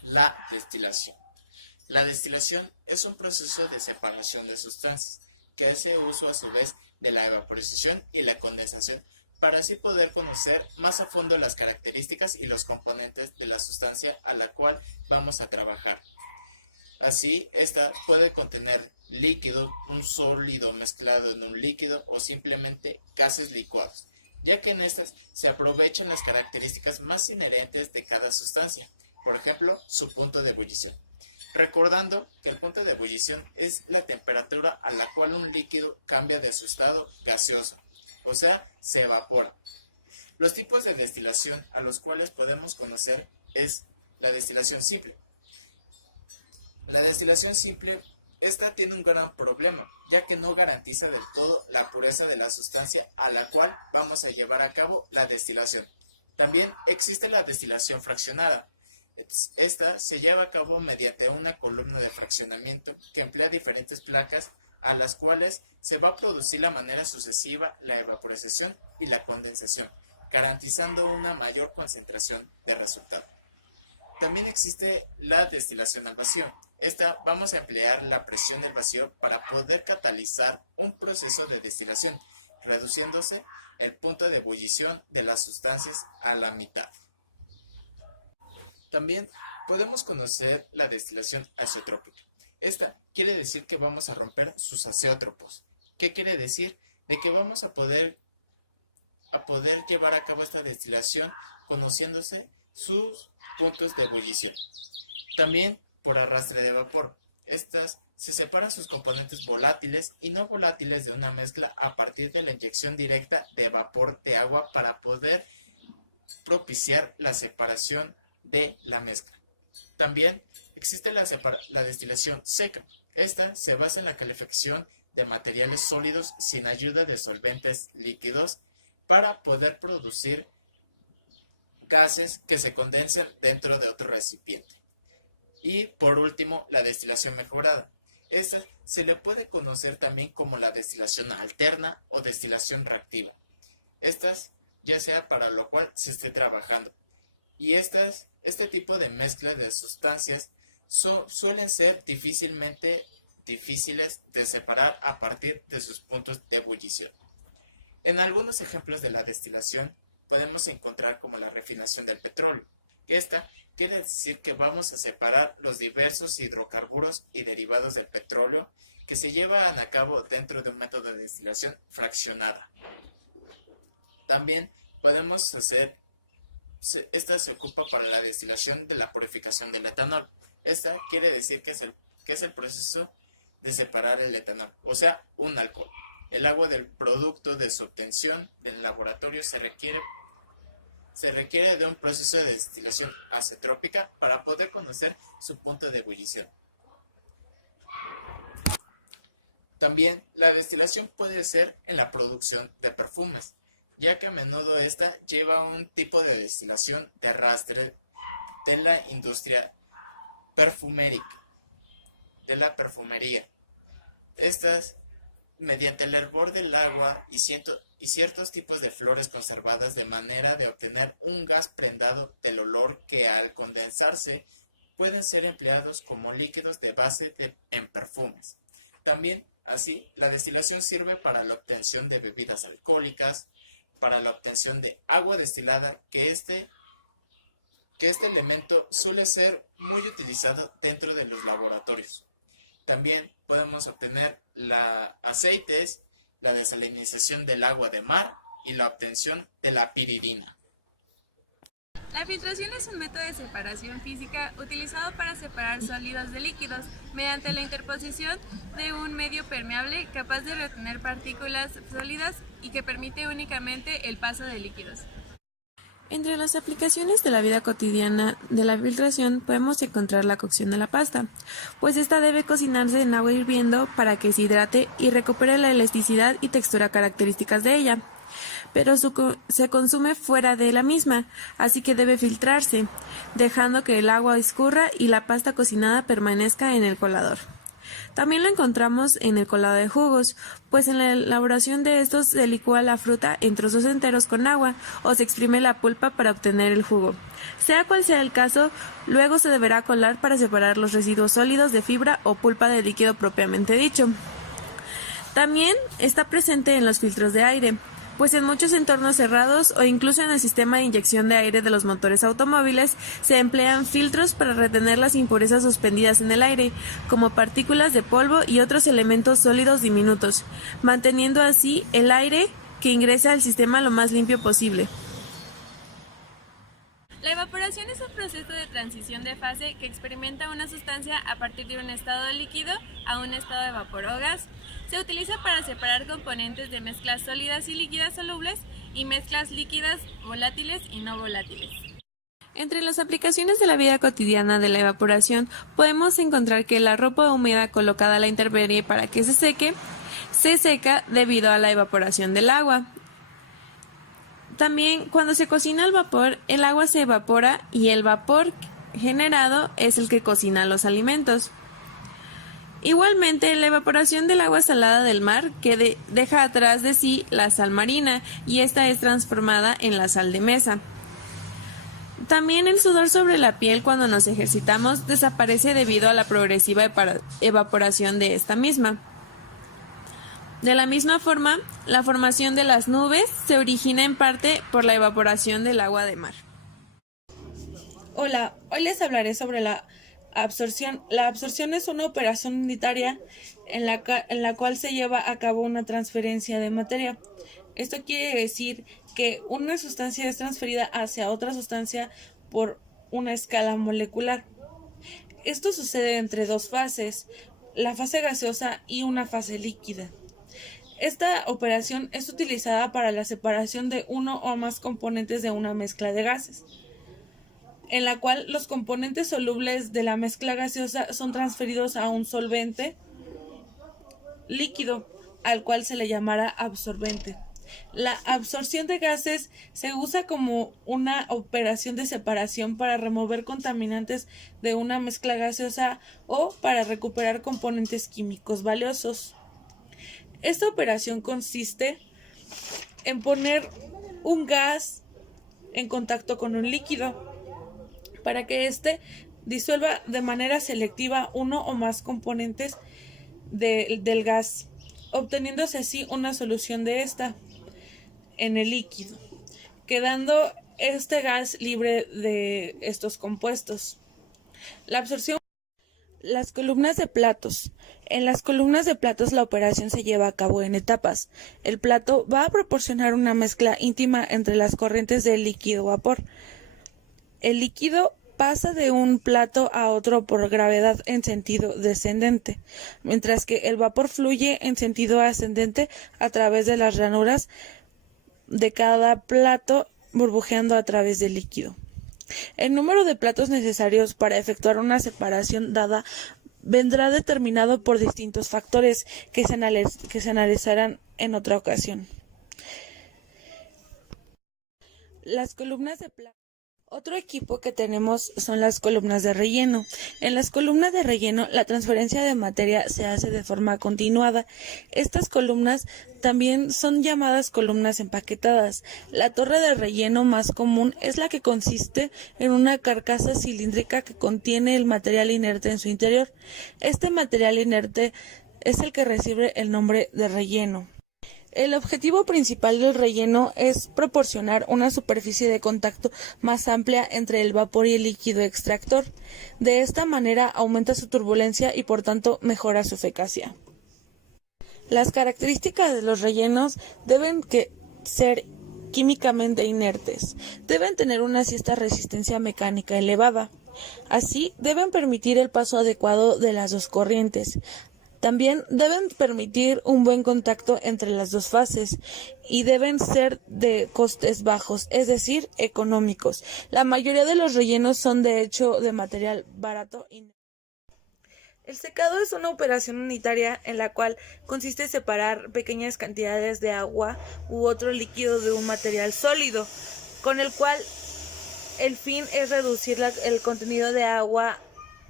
La destilación. La destilación es un proceso de separación de sustancias que hace uso a su vez de la evaporización y la condensación para así poder conocer más a fondo las características y los componentes de la sustancia a la cual vamos a trabajar. Así, esta puede contener líquido, un sólido mezclado en un líquido o simplemente gases licuados, ya que en estas se aprovechan las características más inherentes de cada sustancia, por ejemplo, su punto de ebullición. Recordando que el punto de ebullición es la temperatura a la cual un líquido cambia de su estado gaseoso, o sea, se evapora. Los tipos de destilación a los cuales podemos conocer es la destilación simple. La destilación simple, esta tiene un gran problema, ya que no garantiza del todo la pureza de la sustancia a la cual vamos a llevar a cabo la destilación. También existe la destilación fraccionada. Esta se lleva a cabo mediante una columna de fraccionamiento que emplea diferentes placas a las cuales se va a producir de manera sucesiva la evaporización y la condensación, garantizando una mayor concentración de resultado. También existe la destilación al vacío. Esta vamos a emplear la presión del vacío para poder catalizar un proceso de destilación, reduciéndose el punto de ebullición de las sustancias a la mitad. También podemos conocer la destilación azeotrópica. Esta quiere decir que vamos a romper sus azeótropos. ¿Qué quiere decir? De que vamos a poder llevar a cabo esta destilación conociéndose sus puntos de ebullición. También por arrastre de vapor. Estas se separan sus componentes volátiles y no volátiles de una mezcla a partir de la inyección directa de vapor de agua para poder propiciar la separación de la mezcla. También existe la destilación seca. Esta se basa en la calefacción de materiales sólidos sin ayuda de solventes líquidos para poder producir gases que se condensen dentro de otro recipiente. Y por último, la destilación mejorada. Esta se le puede conocer también como la destilación alterna o destilación reactiva. Estas ya sea para lo cual se esté trabajando. Y este tipo de mezcla de sustancias suelen ser difíciles de separar a partir de sus puntos de ebullición. En algunos ejemplos de la destilación podemos encontrar como la refinación del petróleo. Esta quiere decir que vamos a separar los diversos hidrocarburos y derivados del petróleo que se llevan a cabo dentro de un método de destilación fraccionada. También podemos esta se ocupa para la destilación de la purificación del etanol. Esta quiere decir que es el proceso de separar el etanol, o sea, un alcohol. El agua del producto de su obtención del laboratorio se requiere de un proceso de destilación azeotrópica para poder conocer su punto de ebullición. También la destilación puede ser en la producción de perfumes, ya que a menudo esta lleva un tipo de destilación de arrastre de la industria perfumérica, de la perfumería. Estas, mediante el hervor del agua y ciertos tipos de flores conservadas de manera de obtener un gas prendado del olor que al condensarse pueden ser empleados como líquidos de base en perfumes. También, así, la destilación sirve para la obtención de bebidas alcohólicas, para la obtención de agua destilada, que este elemento suele ser muy utilizado dentro de los laboratorios. También podemos obtener aceites, la desalinización del agua de mar y la obtención de la piridina. La filtración es un método de separación física utilizado para separar sólidos de líquidos mediante la interposición de un medio permeable capaz de retener partículas sólidas y que permite únicamente el paso de líquidos. Entre las aplicaciones de la vida cotidiana de la filtración podemos encontrar la cocción de la pasta, pues esta debe cocinarse en agua hirviendo para que se hidrate y recupere la elasticidad y textura características de ella, pero se consume fuera de la misma, así que debe filtrarse, dejando que el agua escurra y la pasta cocinada permanezca en el colador. También lo encontramos en el colado de jugos, pues en la elaboración de estos se licúa la fruta en trozos enteros con agua o se exprime la pulpa para obtener el jugo. Sea cual sea el caso, luego se deberá colar para separar los residuos sólidos de fibra o pulpa del líquido propiamente dicho. También está presente en los filtros de aire, pues en muchos entornos cerrados o incluso en el sistema de inyección de aire de los motores automóviles se emplean filtros para retener las impurezas suspendidas en el aire, como partículas de polvo y otros elementos sólidos diminutos, manteniendo así el aire que ingresa al sistema lo más limpio posible. La evaporación es un proceso de transición de fase que experimenta una sustancia a partir de un estado de líquido a un estado de vapor o gas. Se utiliza para separar componentes de mezclas sólidas y líquidas solubles y mezclas líquidas volátiles y no volátiles. Entre las aplicaciones de la vida cotidiana de la evaporación podemos encontrar que la ropa húmeda colocada a la intemperie para que se seque, se seca debido a la evaporación del agua. También cuando se cocina al vapor, el agua se evapora y el vapor generado es el que cocina los alimentos. Igualmente, la evaporación del agua salada del mar que deja atrás de sí la sal marina y esta es transformada en la sal de mesa. También el sudor sobre la piel cuando nos ejercitamos desaparece debido a la progresiva evaporación de esta misma. De la misma forma, la formación de las nubes se origina en parte por la evaporación del agua de mar. Hola, hoy les hablaré sobre la absorción. La absorción es una operación unitaria en la cual se lleva a cabo una transferencia de materia. Esto quiere decir que una sustancia es transferida hacia otra sustancia por una escala molecular. Esto sucede entre dos fases, la fase gaseosa y una fase líquida. Esta operación es utilizada para la separación de uno o más componentes de una mezcla de gases, en la cual los componentes solubles de la mezcla gaseosa son transferidos a un solvente líquido, al cual se le llamará absorbente. La absorción de gases se usa como una operación de separación para remover contaminantes de una mezcla gaseosa o para recuperar componentes químicos valiosos. Esta operación consiste en poner un gas en contacto con un líquido para que éste disuelva de manera selectiva uno o más componentes del gas, obteniéndose así una solución de esta en el líquido, quedando este gas libre de estos compuestos. La absorción. Las columnas de platos. En las columnas de platos la operación se lleva a cabo en etapas. El plato va a proporcionar una mezcla íntima entre las corrientes del líquido-vapor. El líquido pasa de un plato a otro por gravedad en sentido descendente, mientras que el vapor fluye en sentido ascendente a través de las ranuras de cada plato, burbujeando a través del líquido. El número de platos necesarios para efectuar una separación dada vendrá determinado por distintos factores que se analizarán en otra ocasión. Las columnas de plato. Otro equipo que tenemos son las columnas de relleno. En las columnas de relleno, la transferencia de materia se hace de forma continuada. Estas columnas también son llamadas columnas empaquetadas. La torre de relleno más común es la que consiste en una carcasa cilíndrica que contiene el material inerte en su interior. Este material inerte es el que recibe el nombre de relleno. El objetivo principal del relleno es proporcionar una superficie de contacto más amplia entre el vapor y el líquido extractor. De esta manera aumenta su turbulencia y por tanto mejora su eficacia. Las características de los rellenos deben ser químicamente inertes. Deben tener una cierta resistencia mecánica elevada. Así, deben permitir el paso adecuado de las dos corrientes. También deben permitir un buen contacto entre las dos fases y deben ser de costes bajos, es decir, económicos. La mayoría de los rellenos son de hecho de material barato. El secado es una operación unitaria en la cual consiste en separar pequeñas cantidades de agua u otro líquido de un material sólido, con el cual el fin es reducir el contenido de agua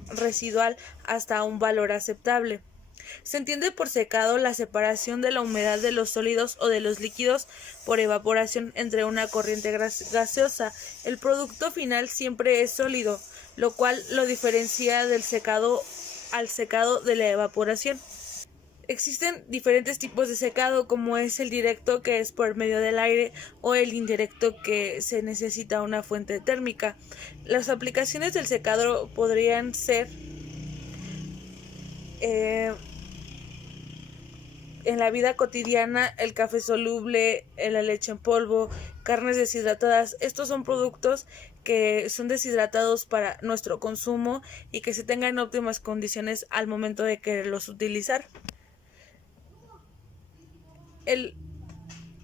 residual hasta un valor aceptable. Se entiende por secado la separación de la humedad de los sólidos o de los líquidos por evaporación entre una corriente gaseosa. El producto final siempre es sólido, lo cual lo diferencia del secado al secado de la evaporación. Existen diferentes tipos de secado, como es el directo, que es por medio del aire, o el indirecto, que se necesita una fuente térmica. Las aplicaciones del secado podrían ser en la vida cotidiana: el café soluble, la leche en polvo, carnes deshidratadas. Estos son productos que son deshidratados para nuestro consumo y que se tengan en óptimas condiciones al momento de quererlos utilizar.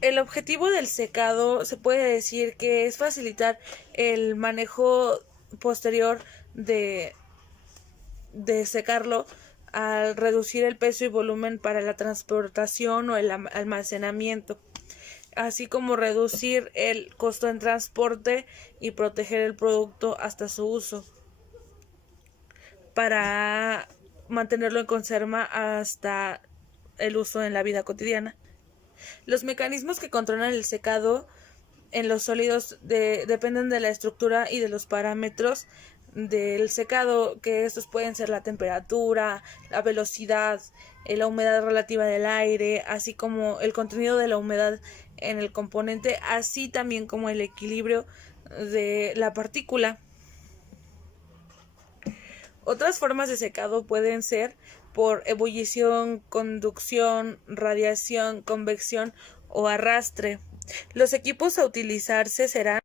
El objetivo del secado se puede decir que es facilitar el manejo posterior de secarlo, al reducir el peso y volumen para la transportación o el almacenamiento, así como reducir el costo en transporte y proteger el producto hasta su uso, para mantenerlo en conserva hasta el uso en la vida cotidiana. Los mecanismos que controlan el secado en los sólidos dependen de la estructura y de los parámetros del secado, que estos pueden ser la temperatura, la velocidad, la humedad relativa del aire, así como el contenido de la humedad en el componente, así también como el equilibrio de la partícula. Otras formas de secado pueden ser por ebullición, conducción, radiación, convección o arrastre. Los equipos a utilizarse serán